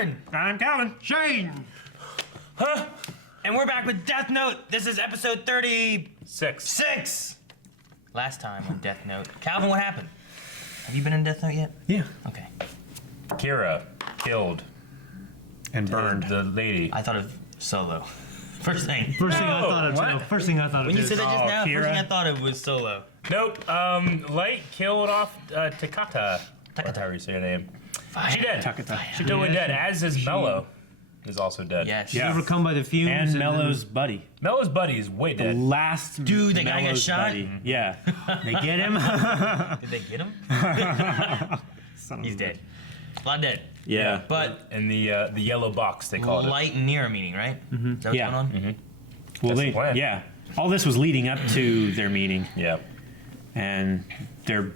Aaron. I'm Calvin. Shane. Huh? And we're back with Death Note. This is episode 36. Last time on Death Note. Calvin, what happened? Have you been in Death Note yet? Yeah. Okay. Kira killed And burned. the lady. I thought of Solo. First thing. First thing I thought of, what? too. First thing I thought of, When you too. said that just now, Kira. first thing I thought of was Solo. Nope. Light killed off Takata. Takata. However you say her name. Fire. She dead. Takata. She's totally dead. As is Mello. Is also dead. Yes. Yeah. Overcome by the fumes. And then- Mello's buddy. Mello's buddy is way The dead. last Dude, the guy got Mello's shot? buddy. Yeah. They get him. Did they get him? Son of He's a dead. A lot dead. Yeah. But And the yellow box they called light and near meeting, right? Mm-hmm. Is that what's Yeah. going on? Well, That's the plan. yeah. All this was leading up to their meeting, it. Yeah. and they're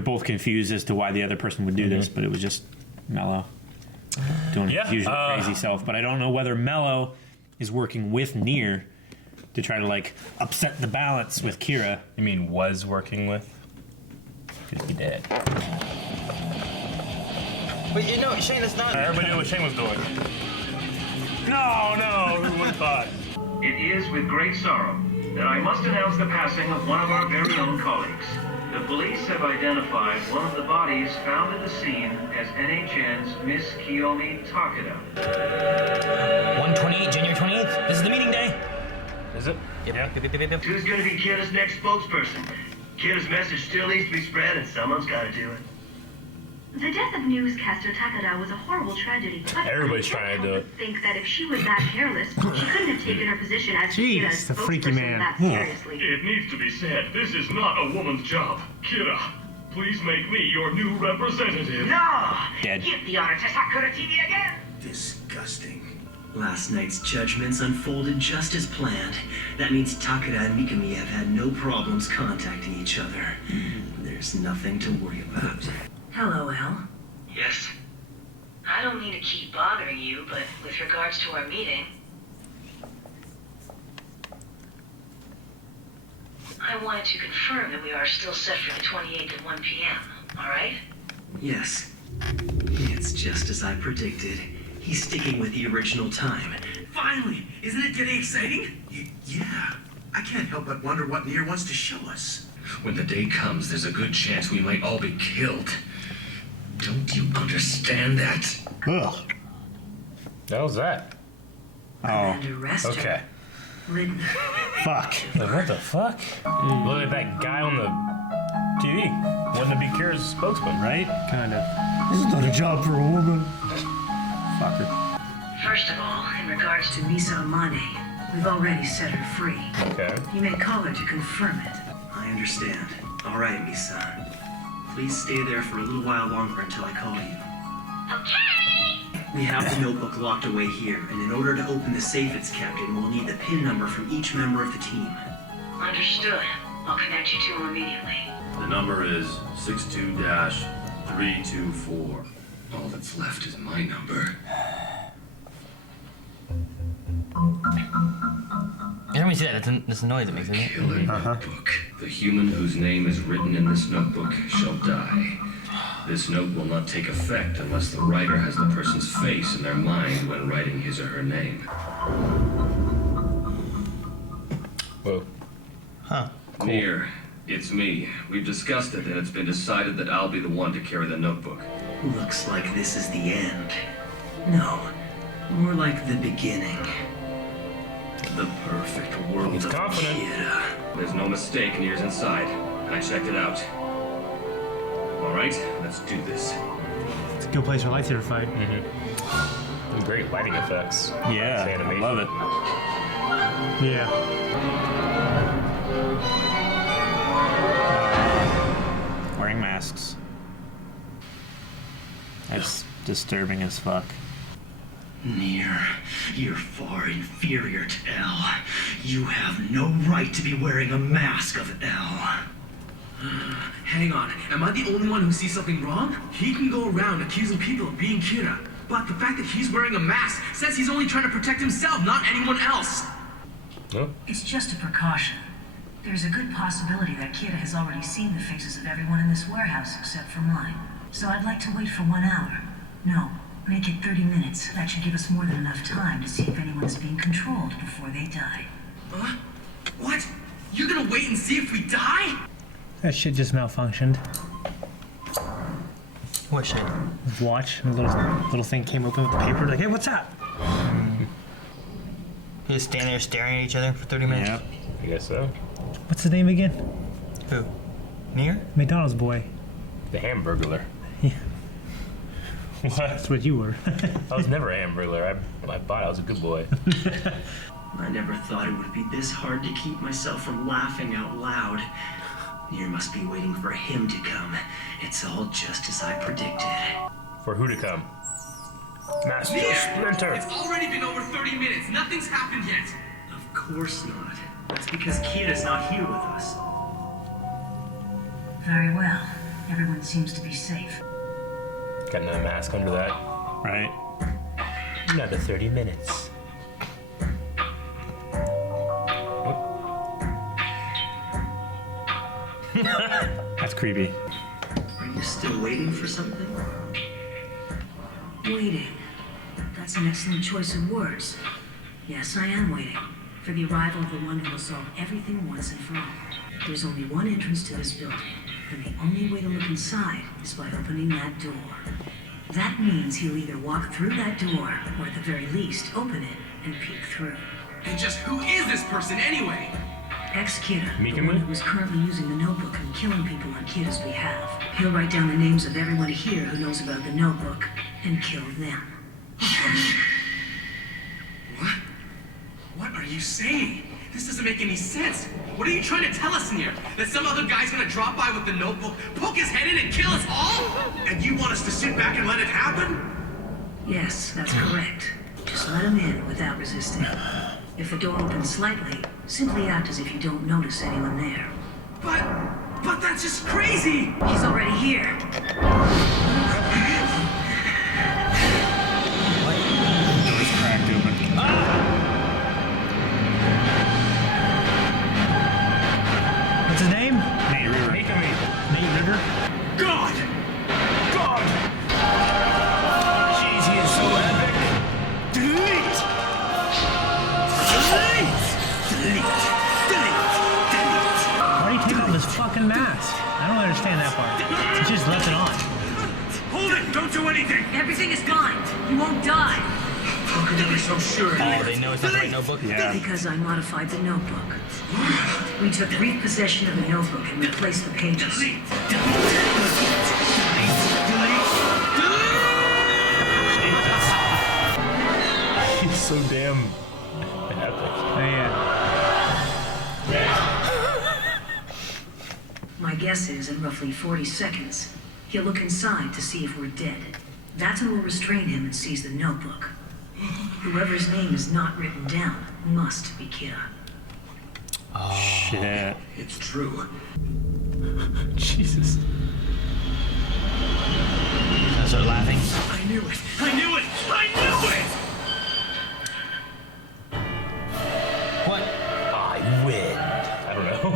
both confused as to why the other person would do this, but it was just Mello doing Yeah, his usual crazy self. But I don't know whether Mello is working with Nier to try to like upset the balance with Kira. You mean was working with? Because he dead. But you know, Shane, it's not. Everybody knew what Shane was doing. No, who would have thought? It is with great sorrow that I must announce the passing of one of our very own colleagues. The police have identified one of the bodies found at the scene as NHN's Miss Kiyomi Takeda. 128, January 28th. This is the meeting day. Is it? Yep. Who's going to be Kida's next spokesperson? Kida's message still needs to be spread, and someone's got to do it. The death of newscaster Takada was a horrible tragedy. But Everybody's I can't trying to help do but think that if she was that careless, she couldn't have taken her position as Jeez, Kida's the freaky spokesperson man. that seriously. It needs to be said, this is not a woman's job. Kira, please make me your new representative. No! Dead. Give the honor to Sakura TV again! Disgusting. Last night's judgments unfolded just as planned. That means Takeda and Mikami have had no problems contacting each other. There's nothing to worry about. Hello, Al. Yes? I don't mean to keep bothering you, but with regards to our meeting, I wanted to confirm that we are still set for the 28th at 1 p.m., all right? Yes. It's just as I predicted. He's sticking with the original time. Finally! Isn't it getting exciting? Yeah. I can't help but wonder what Nier wants to show us. When the day comes, there's a good chance we might all be killed. Don't you understand that? Ugh. That was that. Oh, Commander Rester. Okay. Lydna. fuck. Like, what the fuck? Look at that guy on the TV. Wanting to be Kira's spokesman, right? Kind of. This is not a job for a woman. Fucker. First of all, in regards to Misa Amane, we've already set her free. Okay. You may call her to confirm it. I understand. All right, Misa. Please stay there for a little while longer until I call you. Okay! We have the notebook locked away here, and in order to open the safe it's kept in, we'll need the PIN number from each member of the team. Understood. I'll connect you to him immediately. The number is 62-324. All that's left is my number. Everybody see that? That's a noise it makes, isn't it? Killer notebook. The human whose name is written in this notebook shall die. This note will not take effect unless the writer has the person's face in their mind when writing his or her name. Whoa. Huh. Nier, it's me. We've discussed it, and it's been decided that I'll be the one to carry the notebook. Looks like this is the end. No, more like the beginning. The perfect world He's of confident. Kira. There's no mistake, Nier's inside. I checked it out. All right, let's do this. It's a good place for a lightsaber fight. Great lighting effects. Yeah, Nice I animation. love it. Yeah. Wearing masks. That's disturbing as fuck. Nier, you're far inferior to L. You have no right to be wearing a mask of L. Hang on, am I the only one who sees something wrong? He can go around accusing people of being Kira, but the fact that he's wearing a mask says he's only trying to protect himself, not anyone else. Huh? It's just a precaution. There's a good possibility that Kira has already seen the faces of everyone in this warehouse except for mine. So I'd like to wait for 1 hour. No, Make it 30 minutes. That should give us more than enough time to see if anyone's being controlled before they die. Huh? What? You're gonna wait and see if we die? That shit just malfunctioned. What shit? Watch, and a little thing came open with the paper. Like, hey, what's up? You just stand there staring at each other for 30 minutes? Yep. I guess so. What's his name again? Who? Near? McDonald's boy. The Hamburglar. Yeah. What? That's what you were. I was never a Hamburglar. I thought I was a good boy. I never thought it would be this hard to keep myself from laughing out loud. Nier must be waiting for him to come. It's all just as I predicted. For who to come? Master Nier! Splinter. It's already been over 30 minutes. Nothing's happened yet. Of course not. That's because Kira's not here with us. Very well. Everyone seems to be safe. Got another mask under that. Right. Another 30 minutes. That's creepy. Are you still waiting for something? Waiting. That's an excellent choice of words. Yes, I am waiting for the arrival of the one who will solve everything once and for all. There's only one entrance to this building, and the only way to look inside is by opening that door. That means he'll either walk through that door, or at the very least, open it and peek through. And just who is this person anyway? Ex-Kira, the Mikami? one who is currently using the notebook and killing people on Kira's behalf. He'll write down the names of everyone here who knows about the notebook and kill them. What? What are you saying? This doesn't make any sense. What are you trying to tell us, Nier? That some other guy's gonna drop by with the notebook, poke his head in and kill us all? And you want us to sit back and let it happen? Yes, that's correct. Just let him in without resisting. If the door opens slightly, simply act as if you don't notice anyone there. But that's just crazy! He's already here. Door's cracked open. What's his name? Nate River. Nate River? God! God! Jeez, he is so epic. Delete! Why did he take off his fucking mask? I don't understand that part. He just left it on. Hold it! Don't do anything! Everything is fine. You won't die. How can you be so sure? Oh, they know it's not the right notebook? Yeah. Because I modified the notebook. We took brief possession of the notebook and replaced the pages. He's so damn epic. Oh, yeah. My guess is in roughly 40 seconds, he'll look inside to see if we're dead. That's when we'll restrain him and seize the notebook. Whoever's name is not written down must be Kira. Shit. It's true. Jesus. I start laughing. I knew it! I knew it! I knew it! What? I win. I don't know.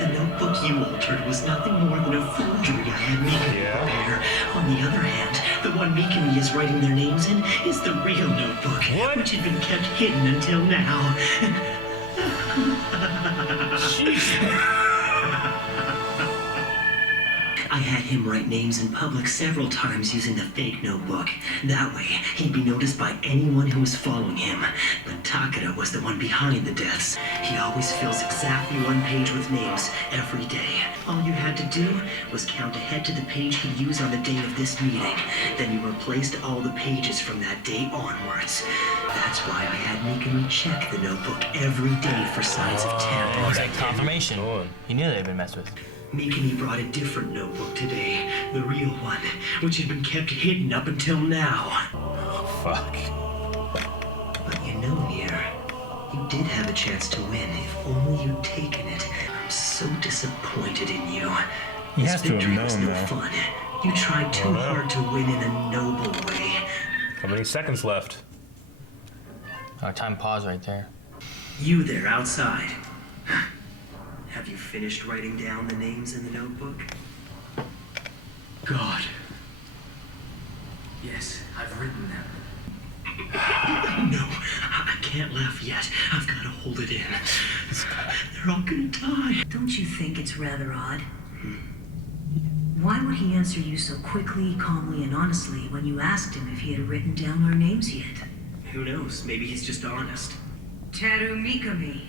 The notebook you altered was nothing more than a forgery I had Mikami prepare. On the other hand, the one Mikami is writing their names in is the real notebook, What? which had been kept hidden until now. I had him write names in public several times using the fake notebook. That way, he'd be noticed by anyone who was following him. But Takeda was the one behind the deaths. He always fills exactly one page with names every day. All you had to do was count ahead to the page he'd use on the day of this meeting. Then you replaced all the pages from that day onwards. That's why I had Mikami check the notebook every day for signs of It's tamper. like confirmation. on. He knew they'd been messed with. Mikami brought a different notebook today, the real one, which had been kept hidden up until now. Fuck. But you know, Nier, you did have a chance to win if only you'd taken it. I'm so disappointed in you. He This has to have victory was known, no though. fun. You tried too hard to win in a noble way. How many seconds left? Oh, time pause right there. You there outside. Have you finished writing down the names in the notebook? God. Yes. names. I've written them. No, I can't laugh yet. I've got to hold it in. They're all gonna die. Don't you think it's rather odd? Why would he answer you so quickly, calmly, and honestly when you asked him if he had written down our names yet? Who knows? Maybe he's just honest. Teru Mikami,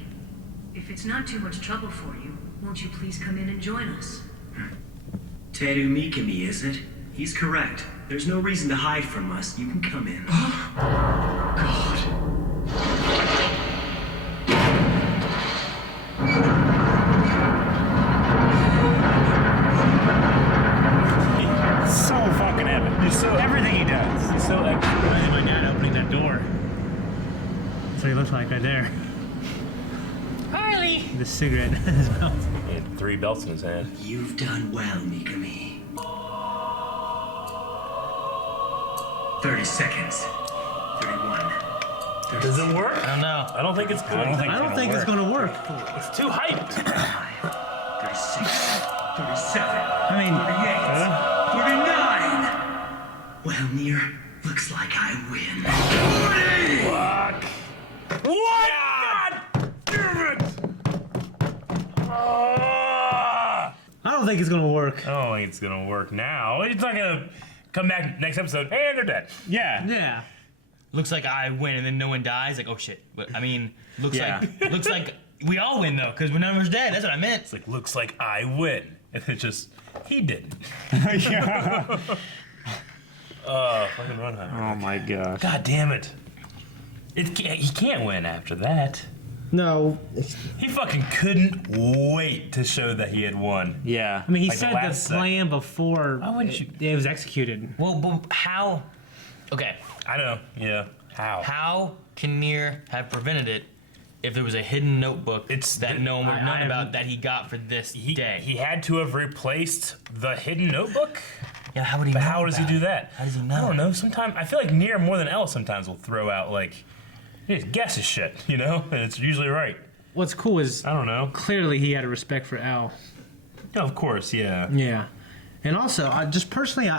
if it's not too much trouble for you, won't you please come in and join us? Teru Mikami, is it? He's correct. There's no reason to hide from us. You can come in. God. So fucking epic. He's so everything he does. He's so epic. Imagine my dad opening that door. That's what he looks like right there. Harley! The cigarette in his mouth. He had 3 belts in his hand. You've done well, Mikami. 30 seconds. 31. Does it work? I don't know. I don't think it's good. I don't think it's gonna work. It's too hyped. 36. 37. I mean, 38. 39. Well, Nier, looks like I win. 40! What? God damn it! I don't think it's gonna work. I don't think it's gonna work now. It's not gonna come back next episode and they're dead. Yeah. Yeah. Looks like I win and then no one dies. Like, oh shit. But I mean, looks Yeah. looks like we all win though, because none of us dead. That's what I meant. It's like, looks like I win. And it's just, he didn't. Yeah. Fucking Runheimer. Oh my gosh. God damn it. He can't win after that. No. He fucking couldn't wait to show that he had won. Yeah. I mean, he Like the said last the plan before Why wouldn't you- it was executed. Well, but how? Okay. I know, yeah. How? How can Nier have prevented it if there was a hidden notebook It's that the- no one would have known I- about that he got for this day? He had to have replaced the hidden notebook? Yeah, how would he But know how does he about do it? that? How does he know? I don't know. Sometimes I feel like Nier more than L sometimes will throw out like he just guesses shit, you know? And it's usually right. What's cool is I don't know. clearly he had a respect for Al. Yeah, of course, yeah. Yeah. And also, just personally,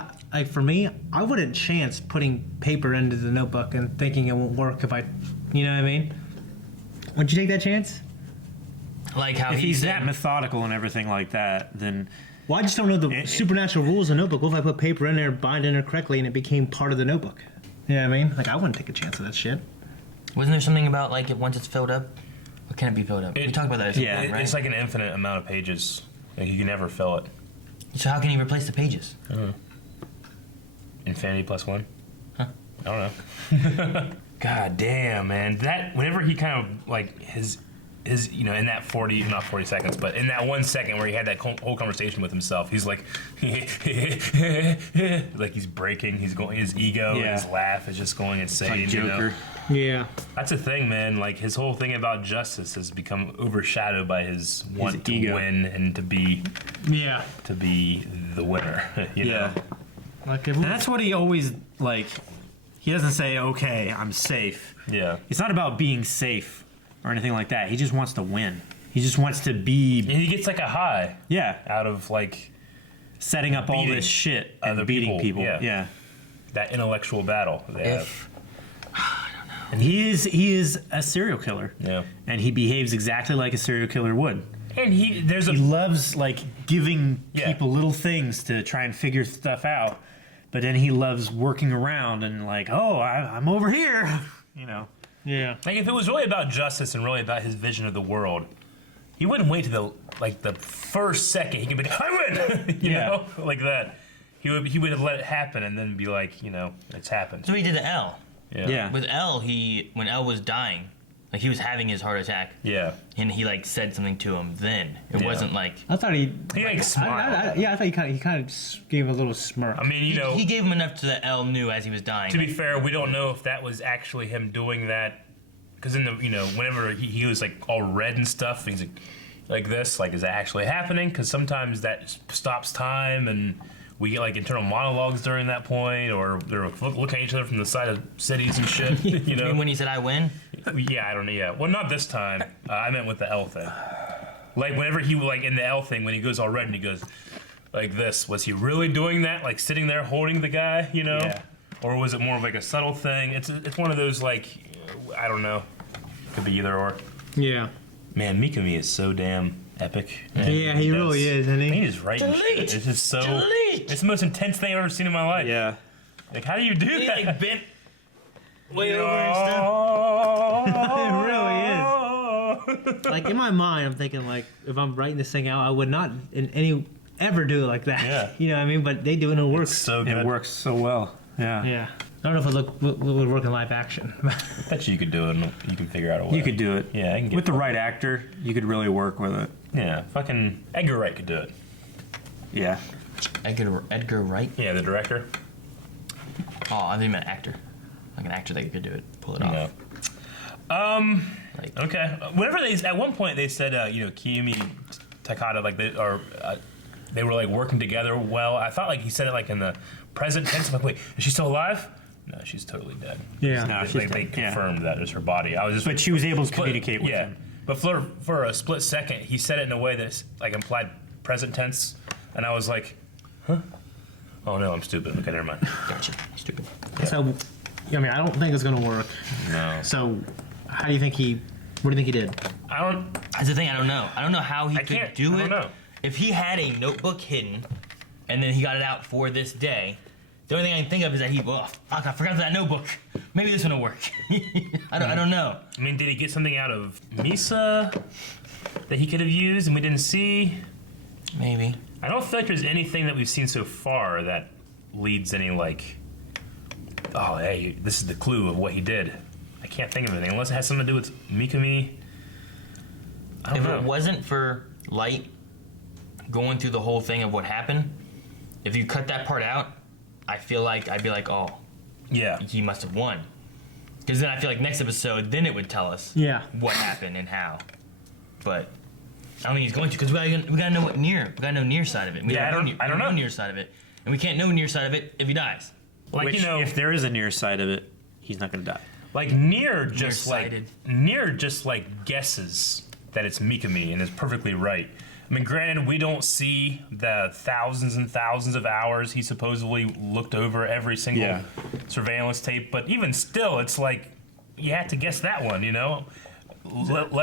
for me, I wouldn't chance putting paper into the notebook and thinking it won't work if I, you know what I mean? Would you take that chance? Like how If he he's said, that methodical and everything like that, then Well, I just don't know the supernatural rules of the notebook. What if I put paper in there, bind in there correctly, and it became part of the notebook? You know what I mean? Like, I wouldn't take a chance of that shit. wasn't there something about like if once it's filled up, what can it be filled up? We talked about that. yeah, Right? It's like an infinite amount of pages. Like you can never fill it. So how can he replace the pages? Infinity plus 1? Huh. I don't know. God damn, man. That whenever he kind of like his you know in that 40 not 40 seconds but in that 1 second where he had that whole conversation with himself, he's like like he's breaking, he's going, his ego and his laugh is just going insane. like you know? Joker. Yeah. That's the thing, man. Like his whole thing about justice has become overshadowed by his want to ego. win and to be Yeah. the winner. You know? Like, And that's what he always like. He doesn't say, "Okay, I'm safe." Yeah. It's not about being safe or anything like that. He just wants to win. He just wants to be. And he gets like a high Yeah. out of like Setting up all beating this shit other and beating people, people. yeah. that intellectual battle they have. If And he is a serial killer. Yeah. And he behaves exactly like a serial killer would. And he He loves like giving Yeah. people little things to try and figure stuff out. But then he loves working around and like, oh, I'm over here, you know. Yeah. like if it was really about justice and really about his vision of the world, he wouldn't wait to the first second he could be like, I win, you Yeah. know, like that. He would have let it happen and then be like, you know, it's happened. so he did the L. Yeah. With L, when L was dying, like he was having his heart attack, Yeah. and he like said something to him. Then it Yeah. wasn't like I thought he. He like smiled. I thought he kind of gave a little smirk. I mean, you know, he gave him enough to that L knew as he was dying. to be fair, we don't know if that was actually him doing that, because in the whenever he was like all red and stuff, he's like this, like is that actually happening? Because sometimes that stops time and we get like internal monologues during that point, or they're looking at each other from the side of cities and shit. You know, And when he said I win, yeah, I don't know. Yeah, well, not this time. I meant with the L thing. Like whenever he like in the L thing when he goes all red and he goes like this, was he really doing that? Like sitting there holding the guy, you know? Yeah. or was it more of like a subtle thing? It's one of those like, I don't know. Could be either or. Yeah. Man, Mikami is so damn epic. Yeah, he really is, isn't he? He is right. Delete! It's just so. Delete! It's the most intense thing I've ever seen in my life. Yeah. Like, how do you do He that? like bent way over and stuff. It really is. Like in my mind, I'm thinking like, if I'm writing this thing out, I would not ever do it like that. Yeah. You know what I mean? But they do it and it works. It's so good. It works so well. Yeah. Yeah. I don't know if it would work in live action. I bet you could do it and you can figure out a way. You could do it. Yeah, I can get with the right actor, you could really work with it. Yeah, fucking Edgar Wright could do it. Yeah. Edgar Wright? Yeah, the director. Oh, I think you meant actor. Like an actor that could do it, pull it off. No. Like, Okay. Whatever they at one point they said, Kiyomi Takada, like they were like working together well. I thought like he said it like in the present tense. I'm like, wait, is she still alive? No, she's totally dead. Yeah. No, They, she's they dead. confirmed that as her body. I was just. But she was able to communicate with yeah. him. But for a split second, he said it in a way that's like implied present tense, and I was like, huh? Oh no, I'm stupid. Okay, never mind. gotcha. Stupid. So, I mean, I don't think it's gonna work. No. So, how do you think what do you think he did? I don't. That's the thing, I don't know. I don't know how he I could can't. do I it. don't know. If he had a notebook hidden, and then he got it out for this day, the only thing I can think of is that fuck, I forgot that notebook. Maybe this one will work. I don't know. I mean, did he get something out of Misa that he could have used and we didn't see? Maybe. I don't feel like there's anything that we've seen so far that leads any like, oh hey, this is the clue of what he did. I can't think of anything unless it has something to do with Mikami. I don't If know. it wasn't for Light going through the whole thing of what happened, if you cut that part out, I feel like I'd be like, oh, Yeah. he must have won. Because then I feel like next episode, then it would tell us Yeah. what happened and how. But I don't think he's going to, because we gotta know what Nier. We gotta know Nier's side of it. Yeah, I don't know. Nier's side of it, and we can't know Nier's side of it if he dies. Like, Which, if there is a near side of it, he's not going to die. like Nier just Nearsighted. like guesses that it's Mikami and is perfectly right. I mean, granted, we don't see the thousands and thousands of hours he supposedly looked over every single surveillance tape, but even still, it's like you have to guess that one, you know?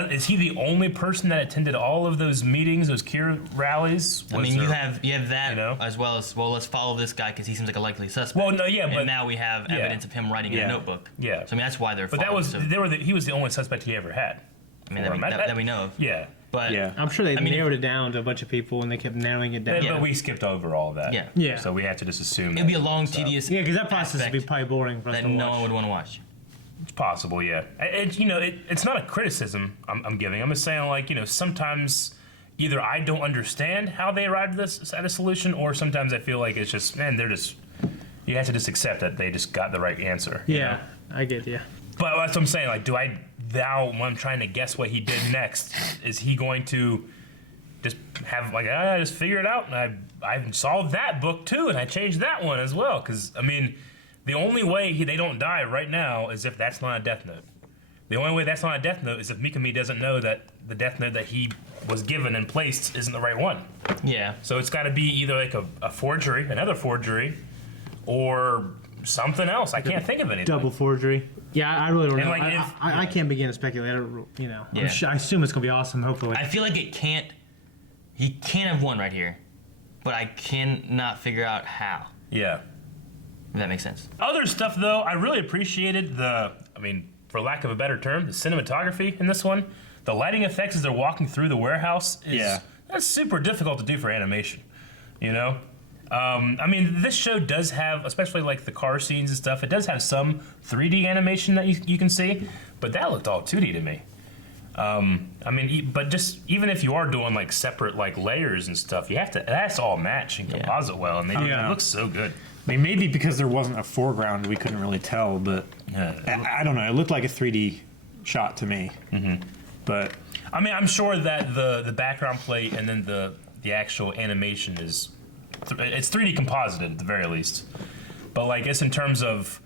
Is he the only person that attended all of those meetings, those Kira rallies? I mean, you have that, you know? as well as, well, let's follow this guy because he seems like a likely suspect. Well, no, yeah, and but now we have evidence of him writing in a notebook. Yeah. So I mean, that's why they're. But that following, was so, he was the only suspect he ever had. I mean, that we know of. Yeah. But I'm sure they I mean, narrowed it down to a bunch of people and they kept narrowing it down. But we skipped over all of that. Yeah. Yeah. So we have to just assume. It'd be a long, tedious. Yeah, because that process would be aspect probably boring for us that to no watch. one would want to watch. It's possible, yeah. It's not a criticism I'm giving. I'm just saying, like, sometimes either I don't understand how they arrived at a solution, or sometimes I feel like it's just, man, you have to just accept that they just got the right answer. you Yeah, know? I get you. But that's what I'm saying. Like, when I'm trying to guess what he did next, is he going to just have, like, I just figure it out, and I solved that book too, and I changed that one as well? Because, I mean, the only way they don't die right now is if that's not a death note. The only way that's not a death note is if Mikami doesn't know that the death note that he was given and placed isn't the right one. Yeah. So it's got to be either like a forgery, another forgery, or something else. I can't think of anything. Double forgery. Yeah, I really don't And know. like I can't begin to speculate. Yeah. I assume it's gonna be awesome. Hopefully. I feel like he can't have won right here, but I cannot figure out how. Yeah. If that makes sense. Other stuff, though, I really appreciated for lack of a better term, the cinematography in this one. The lighting effects as they're walking through the warehouse that's super difficult to do for animation, this show does have, especially like the car scenes and stuff, it does have some 3D animation that you can see, but that looked all 2D to me. But just even if you are doing like separate like layers and stuff, it has to all match and composite well, and it looks so good. I mean, maybe because there wasn't a foreground, we couldn't really tell, but I don't know. It looked like a 3D shot to me. Mm-hmm. But I mean, I'm sure that the background plate and then the actual animation it's 3D composited at the very least. But like, it's in terms of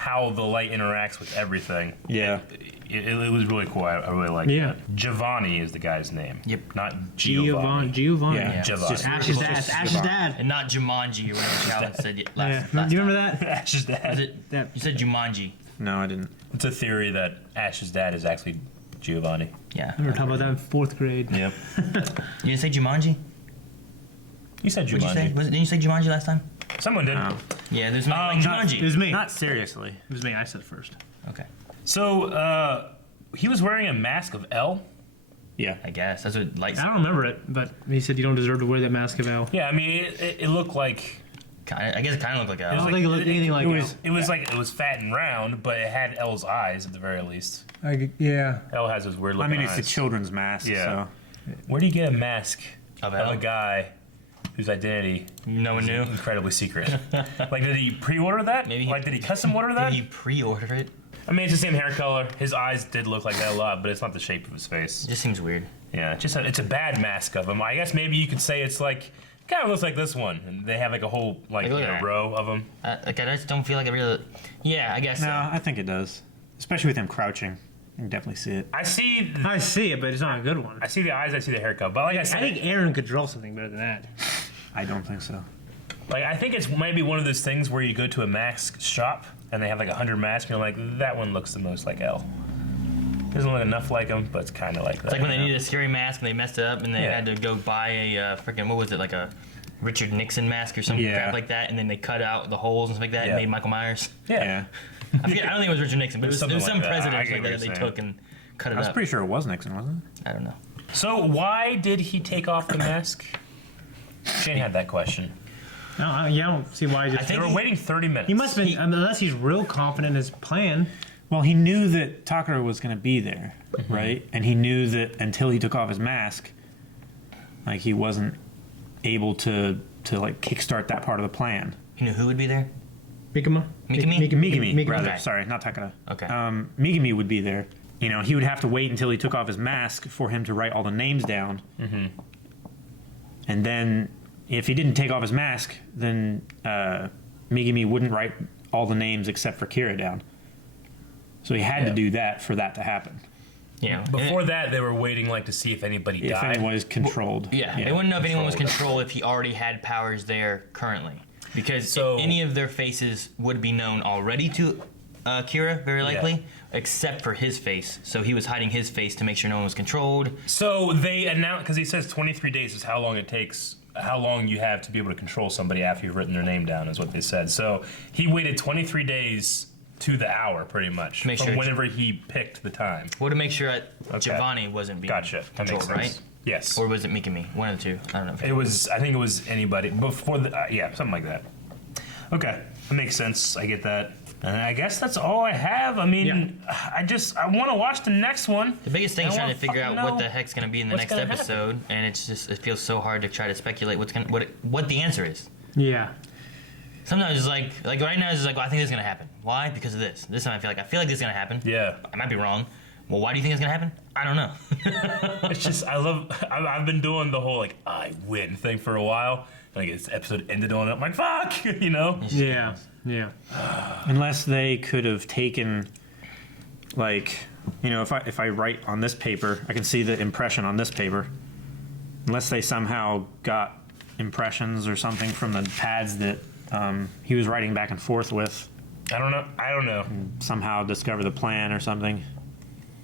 how the light interacts with everything. Yeah. It was really cool. I really liked Yeah. that. Giovanni is the guy's name. Yep. Not Giovanni. Giovanni. Yeah. Giovanni. Ash's dad. Ash's dad. And not Jumanji, when Calvin said last Yeah. Do you remember time. that? Ash's Was dad. it, you said Jumanji. No, I didn't. It's a theory that Ash's dad is actually Giovanni. Yeah. We were talking about that in 4th grade. Yep. You didn't say Jumanji? You said What'd you say? Jumanji. Didn't you say Jumanji last time? Someone did. No. Yeah, there's like Jumanji. It was me. Not seriously. It was me. I said it first. Okay. So he was wearing a mask of L. Yeah. I guess. That's what light I don't remember it, but he said you don't deserve to wear that mask of L. Yeah, I mean it looked like I guess it kind of looked like I a. don't think it looked anything like L. it was like it was fat and round, but it had L's eyes at the very least. Yeah. L has those weird I looking mean, it's eyes. a children's mask. Yeah. So. Where do you get a mask Of of L? a guy whose identity No one is knew. incredibly secret? Like, did he pre-order that? Maybe he- Like, did he custom order that? Did he pre-order it? I mean, it's the same hair color. His eyes did look like that a lot, but it's not the shape of his It face. just seems weird. Yeah, it's a bad mask of him. I guess maybe you could say it's like kind of looks like this one, and they have like a whole Like, look at that. row of them. Like I just don't feel like I really. Yeah, I guess. No, So. I think it does. Especially with him crouching. You can definitely see it. I see it, but it's not a good one. I see the eyes. I see the haircut. But like I I said, think Aaron could draw something better than that. I don't think so. like I think it's maybe one of those things where you go to a mask shop and they have like 100 masks, and you're like, that one looks the most like L. Doesn't look enough like him, but it's kind of like that. It's like when they you know? needed a scary mask and they messed it up and they Yeah. had to go buy a freaking what was it, like a Richard Nixon mask or something Yeah. crap like that, and then they cut out the holes and stuff like that Yeah. and made Michael Myers. Yeah. I forget. I don't think it was Richard Nixon, but it was Something some like that. president I like get that what they you're took and cut it I was up. pretty sure it was Nixon, wasn't it? I don't know. So why did he take off the mask? Shane had that question. No, I don't see why he I just. think They were waiting 30 minutes. He must have been, unless he's real confident in his plan. Well, he knew that Takara was going to be there, right? And he knew that until he took off his mask, like he wasn't able to like kickstart that part of the plan. You knew who would be there? Mikami? Megami, rather. Okay. Sorry, not Takara. Okay. Megami would be there. You know, he would have to wait until he took off his mask for him to write all the names down. Mm-hmm. And then, if he didn't take off his mask, then Megami wouldn't write all the names except for Kira down. So he had to do that for that to happen. Yeah. Before that, they were waiting like to see if anybody If died. anyone was controlled. Yeah, they wouldn't know if anyone was controlled if he already had powers there currently. Because So- any of their faces would be known already to Kira, very likely, except for his face. So he was hiding his face to make sure no one was controlled. So they announced, because he says 23 days is how long it takes, how long you have to be able to control somebody after you've written their name down, is what they said. So he waited 23 days to the hour, pretty much, Make from sure- whenever he picked the time. Well, to make sure that Giovanni wasn't being Gotcha. That makes controlled, sense. right? Yes. Or was it Mikami? One of the two. I don't know. It was, I think it was anybody, before the, yeah, something like that. Okay, that makes sense. I get that. And I guess that's all I have. I mean, I want to watch the next one. The biggest thing is I trying to wanna figure out fucking what the know heck's going to be in the what's next gonna happen. episode, and it's just, it feels so hard to try to speculate what the answer is. Yeah. Sometimes it's like right now it's just like, well, I think this is gonna happen. Why? Because of this. This time I feel like this is gonna happen. Yeah. I might be wrong. Well, why do you think it's gonna happen? I don't know. It's just, I've been doing the whole like I win thing for a while. Like this episode ended on it. I'm like, fuck, you know? Yeah. Yeah. Unless they could have taken, like, you know, if I write on this paper, I can see the impression on this paper. Unless they somehow got impressions or something from the pads that he was writing back and forth with. I don't know. Somehow discover the plan or something.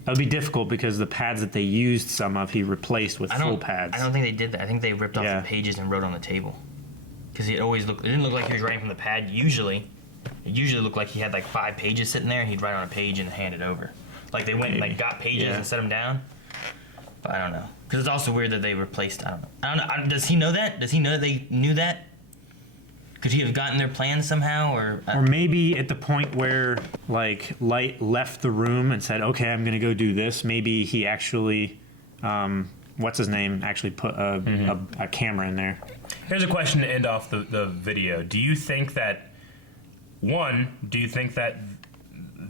That would be difficult because the pads that they used, some of, he replaced with full pads. I don't think they did that. I think they ripped off Yeah. the pages and wrote on the table. Because it didn't look like he was writing from the pad usually. It usually looked like he had like 5 pages sitting there and he'd write on a page and hand it over. Like they went and like got pages Yeah. and set them down. But I don't know. Because it's also weird that they replaced, I don't know. Does he know that? Does he know that they knew that? Could he have gotten their plan somehow, or maybe at the point where like Light left the room and said, "Okay, I'm going to go do this." Maybe he actually, what's his name, actually put a camera in there. Here's a question to end off the video. Do you think that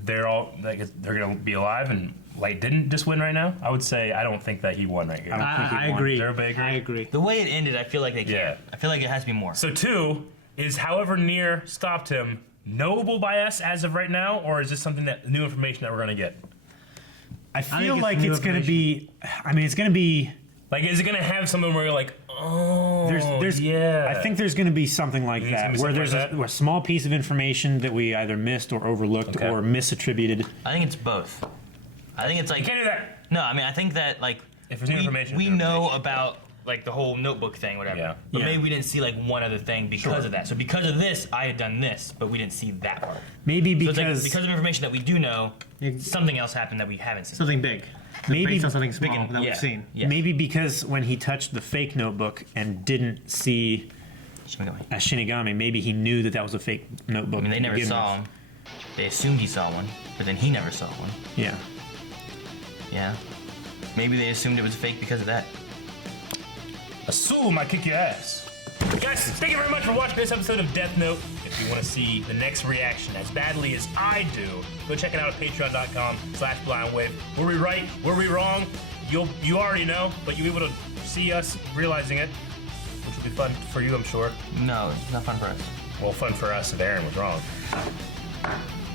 they're all like they're gonna be alive and Light didn't just win right now? I would say I don't think that he won right here. I agree. Everybody agree? I agree. the way it ended? I feel like they can't. Yeah. I feel like it has to be more. So 2 is however near stopped him, knowable by us as of right now, or is this something that new information that we're gonna get? I feel it's like new it's going to be. I mean, it's going to be. Like, is it gonna have something where you're like, oh, There's, yeah. I think there's going to be something like You think that, it's where gonna be there's something like a small piece of information that we either missed or overlooked Okay. or misattributed. I think it's both. I think it's like You can't do that. no. I mean, I think that like If there's new information, we there's know information. about like the whole notebook thing, whatever. Yeah. But Yeah. maybe we didn't see like one other thing because of that. So because of this, I had done this, but we didn't see that part. Maybe So because it's like, because of information that we do know, You- something else happened that we haven't seen. Something big. Maybe- based on something Big small and- that yeah. we've seen. Yeah. maybe because when he touched the fake notebook and didn't see Shinigami. a Shinigami, maybe he knew that that was a fake notebook. I mean, they to never begin saw with. him. They assumed he saw one, but then he never saw one. Yeah. Yeah. Maybe they assumed it was fake because of that. Assume I kick your ass. Guys, thank you very much for watching this episode of Death Note. If you want to see the next reaction as badly as I do, go check it out at patreon.com/blindwave. Were we right? Were we wrong? You already know, but you'll be able to see us realizing it, which will be fun for you, I'm sure. No, it's not fun for us. Well, fun for us if Aaron was wrong.